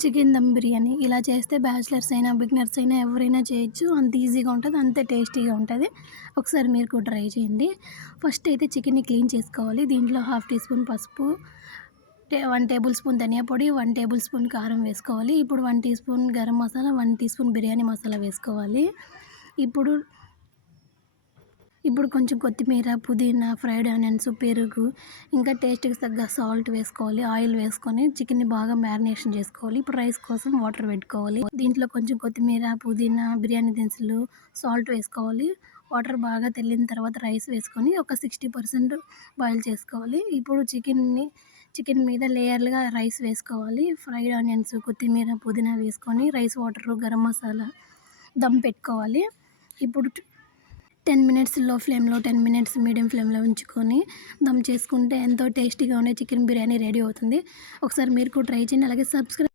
Chicken dum biryani ఇలా చేస్తే bachelors అయినా, బిగినర్స్ అయినా ఎవరైనా చేయొచ్చు. అంత ఈజీగా ఉంటది. అంతే టేస్టీగా ఉంటది. ఒకసారి మీరు కూడా ట్రై చేయండి. ఫస్ట్ అయితే చికెన్‌ని క్లీన్ చేసుకోవాలి. దీంట్లో హాఫ్ టీ స్పూన్ పసుపు, 1 టేబుల్ స్పూన్ ధనియా పొడి, 1 టేబుల్ స్పూన్ కారం వేసుకోవాలి. ఇప్పుడు 1 teaspoon garam masala, 1 teaspoon biryani masala వేసుకోవాలి. ఇప్పుడు ఇప్పుడు కొంచెం కొత్తిమీర, పుదీనా, ఫ్రైడ్ ఆనియన్స్, పెరుగు, ఇంకా టేస్ట్‌కి తగ్గ సాల్ట్ వేసుకోవాలి. ఆయిల్ వేసుకొని చికెన్‌ని బాగా మ్యారినేషన్ చేసుకోవాలి. ఇప్పుడు రైస్ కోసం వాటర్ పెట్టుకోవాలి. దీంట్లో కొంచెం కొత్తిమీర, పుదీనా, బిర్యానీ దినుసులు, సాల్ట్ వేసుకోవాలి. వాటర్ బాగా తెల్లిన తర్వాత రైస్ వేసుకొని ఒక 60% బాయిల్ చేసుకోవాలి. ఇప్పుడు చికెన్ మీద లేయర్లుగా రైస్ వేసుకోవాలి. ఫ్రైడ్ ఆనియన్స్, కొత్తిమీర, పుదీనా వేసుకొని రైస్ వాటరు, గరం మసాలా దమ్ పెట్టుకోవాలి. ఇప్పుడు 10 మినిట్స్ లో ఫ్లేమ్‌లో, 10 మినిట్స్ మీడియం ఫ్లేమ్‌లో ఉంచుకొని దమ్ చేసుకుంటే ఎంతో టేస్టీగా ఉండే చికెన్ బిర్యానీ రెడీ అవుతుంది. ఒకసారి మీరు కూడా ట్రై చేయండి. అలాగే సబ్స్క్రైబ్